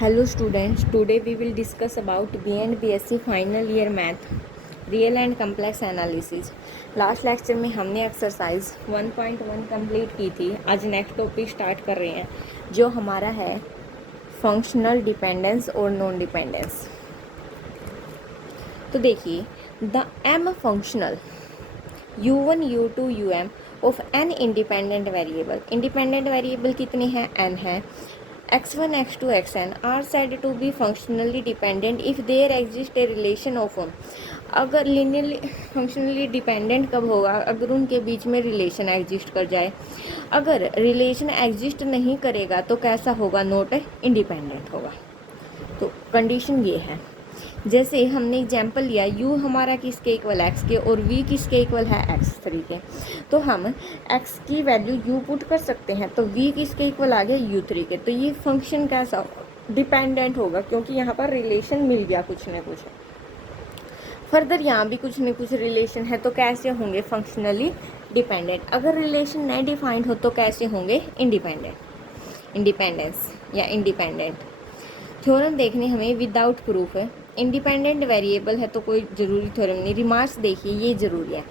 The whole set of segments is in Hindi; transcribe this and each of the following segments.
Hello students, today we will discuss about B and BSc final year math, real and complex analysis. Last lecture में हमने एक्सरसाइज 1.1 कंप्लीट की थी. आज नेक्स्ट टॉपिक स्टार्ट कर रहे हैं जो हमारा है फंक्शनल डिपेंडेंस और नॉन डिपेंडेंस. तो देखिए, the M functional u1 u2 um of N independent variable. Independent variable कितने हैं? n है. x1 x2 xn are said to be functionally dependent if there exists a relation of अगर लिनियरली फंक्शनली डिपेंडेंट कब होगा? अगर उनके बीच में रिलेशन एग्जिस्ट कर जाए. अगर रिलेशन एग्जिस्ट नहीं करेगा तो कैसा होगा? नॉट इंडिपेंडेंट होगा. तो कंडीशन ये है. जैसे हमने एग्जाम्पल लिया, u हमारा किसके इक्वल x के और v किसके इक्वल है x3 के. तो हम x की वैल्यू u पुट कर सकते हैं, तो v किसके इक्वल आ गया? u3 के. तो ये फंक्शन कैसा डिपेंडेंट होगा? क्योंकि यहाँ पर रिलेशन मिल गया कुछ न कुछ. फर्दर यहाँ भी कुछ न कुछ रिलेशन है, तो कैसे होंगे? Functionally dependent. अगर रिलेशन नहीं डिफाइंड हो तो कैसे होंगे? इंडिपेंडेंट. इंडिपेंडेंस या इंडिपेंडेंट. थ्योरम देखने हमें विदाउट प्रूफ है. इंडिपेंडेंट वेरिएबल है तो कोई ज़रूरी थ्योरम नहीं. रिमार्क्स देखिए, ये ज़रूरी है.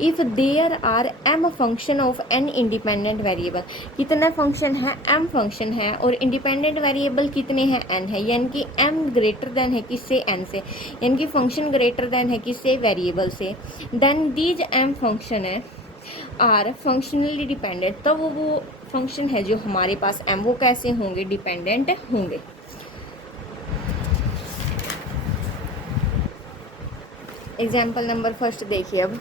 If there are M function of N independent variable. कितना फंक्शन है? एम फंक्शन है. और इंडिपेंडेंट वेरिएबल कितने हैं? एन है. यानी कि एम ग्रेटर देन है किससे? एन से. यानी कि फंक्शन ग्रेटर देन है किससे? वेरिएबल से. देन दीज एम फंक्शन है आर फंक्शनली डिपेंडेंट. तो वो फंक्शन है जो हमारे पास एम, वो कैसे होंगे? डिपेंडेंट होंगे. एग्जाम्पल नंबर फर्स्ट देखिए. अब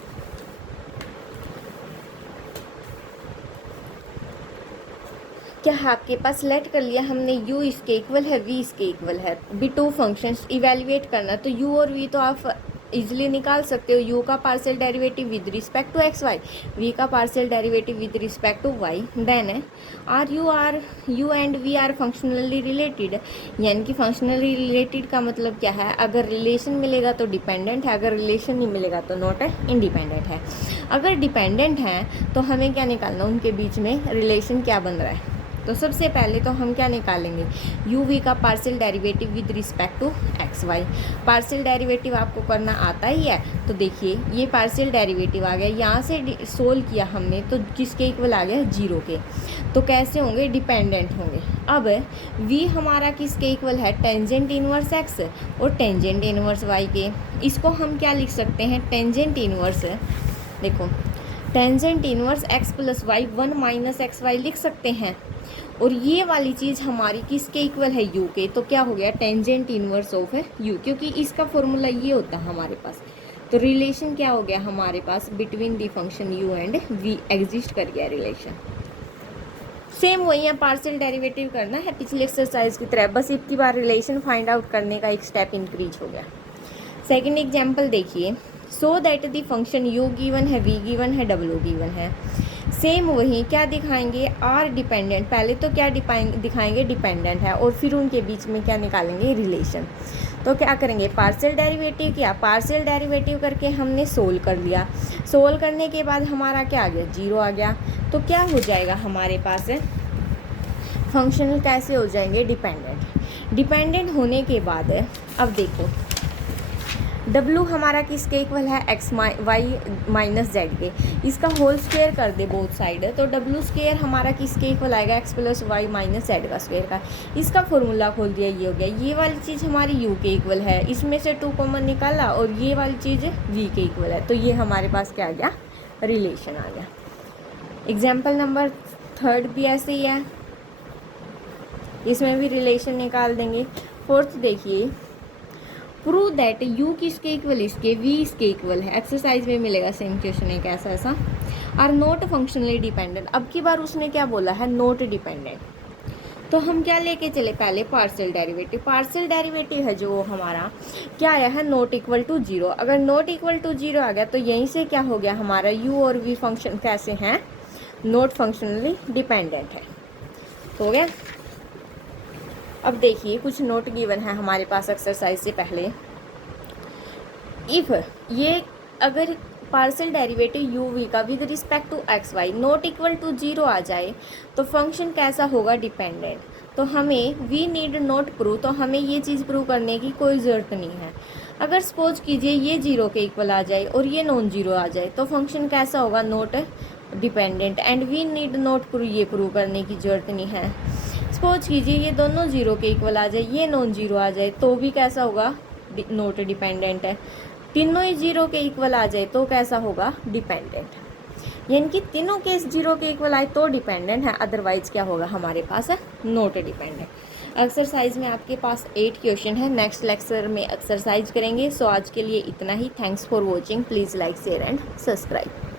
क्या आपके पास लेट कर लिया हमने u इसके इक्वल है, v इसके इक्वल है. भी टू फंक्शंस इवेल्युएट करना, तो u और v तो आप इजीली निकाल सकते हो. u का partial derivative with respect to X Y, v का partial derivative with respect to y. Then u and v are functionally related. यानी कि फंक्शनली रिलेटेड का मतलब क्या है? अगर रिलेशन मिलेगा तो डिपेंडेंट है, अगर रिलेशन नहीं मिलेगा तो नॉट इंडिपेंडेंट है. अगर डिपेंडेंट है तो हमें क्या निकालना? उनके बीच में रिलेशन क्या बन रहा है. तो सबसे पहले तो हम क्या निकालेंगे? u v का partial derivative with respect to X Y. Partial derivative आपको करना आता ही है. तो देखिए, ये पार्शियल डेरिवेटिव आ गया. यहाँ से सोल्व किया हमने तो किसके इक्वल आ गया? 0 के. तो कैसे होंगे? डिपेंडेंट होंगे. अब v हमारा किसके इक्वल है? टेंजेंट इनवर्स x और टेंजेंट इनवर्स y के. इसको हम क्या लिख सकते हैं? Tangent inverse. देखो, tangent inverse x plus y 1 minus x y लिख सकते हैं. और ये वाली चीज़ हमारी किसके इक्वल है? u के. तो क्या हो गया? टेंजेंट इनवर्स ऑफ u, क्योंकि इसका फॉर्मूला ये होता है हमारे पास. तो रिलेशन क्या हो गया हमारे पास? Between the function u and v exist कर गया रिलेशन. सेम वही है, पार्शियल डेरिवेटिव करना है पिछले एक्सरसाइज की तरह, बस इतनी बार रिलेशन फाइंड आउट करने का एक स्टेप इंक्रीज हो गया. सेकेंड एग्जाम्पल देखिए. So that the function u given है, v गिवन है, w गिवन है. सेम वही क्या दिखाएंगे? Are dependent. पहले तो क्या दिखाएंगे? डिपेंडेंट है. और फिर उनके बीच में क्या निकालेंगे? रिलेशन. तो क्या करेंगे? पार्शियल डेरिवेटिव किया. पार्शियल डेरिवेटिव करके हमने सोल्व कर लिया. सोल्व करने के बाद हमारा क्या आ गया? 0 आ गया. तो क्या हो जाएगा हमारे पास? फंक्शनल कैसे हो जाएंगे? डिपेंडेंट. डिपेंडेंट होने के बाद अब देखो, w हमारा किसके इक्वल है? x वाई माइनस जेड के. इसका होल स्क्वायर कर दे बोथ साइड, तो w स्क्वायर हमारा किसके इक्वल आएगा? x plus Y minus Z का स्क्वायर का. इसका फॉर्मूला खोल दिया, ये हो गया. ये वाली चीज़ हमारी u के इक्वल है, इसमें से 2 कॉमन निकाला और ये वाली चीज़ v के इक्वल है. तो ये हमारे पास क्या आ गया? रिलेशन आ गया. एग्जाम्पल नंबर थर्ड भी ऐसे ही है, इसमें भी रिलेशन निकाल देंगे. फोर्थ देखिए. प्रूव दैट u किसके इक्वल? इसके. v इसके इक्वल है. एक्सरसाइज में मिलेगा सेम क्वेश्चन एक ऐसा आर नॉट फंक्शनली डिपेंडेंट. अब की बार उसने क्या बोला है? Not dependent. तो हम क्या लेके चले? पहले पार्शियल डेरिवेटिव. पार्शियल डेरिवेटिव है जो हमारा क्या आया है? Not equal to 0. अगर नॉट इक्वल टू 0 आ गया तो यहीं से क्या हो गया हमारा? u और v फंक्शन कैसे हैं? नॉट फंक्शनली डिपेंडेंट है. तो हो गया. अब देखिए, कुछ नोट गिवन है हमारे पास एक्सरसाइज से पहले. इफ़ ये अगर पार्शियल डेरिवेटिव u v का with respect to X Y not equal to 0 आ जाए तो फंक्शन कैसा होगा? डिपेंडेंट. तो हमें वी नीड नॉट प्रूव, तो हमें ये चीज़ प्रूव करने की कोई ज़रूरत नहीं है। अगर सपोज कीजिए ये 0 के इक्वल आ जाए और ये नॉन जीरो आ जाए तो फंक्शन कैसा होगा, not dependent. And we need not prove, ये प्रूव करने की ज़रूरत नहीं है। सपोज कीजिए ये दोनों 0 के इक्वल आ जाए, ये नॉन जीरो आ जाए तो भी कैसा होगा, नॉट डिपेंडेंट है। तीनों ही 0 के इक्वल आ जाए तो कैसा होगा, डिपेंडेंट। यानी कि तीनों केस 0 के इक्वल आए तो डिपेंडेंट है, अदरवाइज क्या होगा हमारे पास है, नॉट डिपेंडेंट। एक्सरसाइज में आपके पास 8 क्वेश्चन है, नेक्स्ट लेक्चर में एक्सरसाइज करेंगे। सो आज के लिए इतना ही। Thanks for watching, please like share and subscribe.